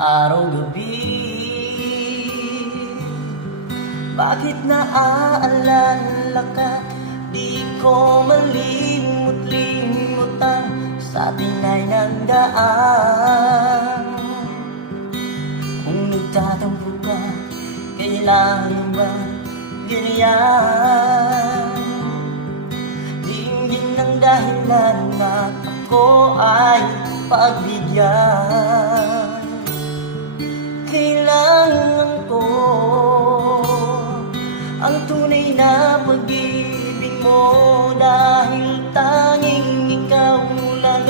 araw-gabi. Bakit naaalala ka? Di ko malimut-limutan sa ating ay nagdaan. Kung nagtatampo ka, kailangan ba ganyan? Hindi ng dahilan na ako ay pagbigyan. Kailangan ko ang tunay na pag-ibig mo, dahil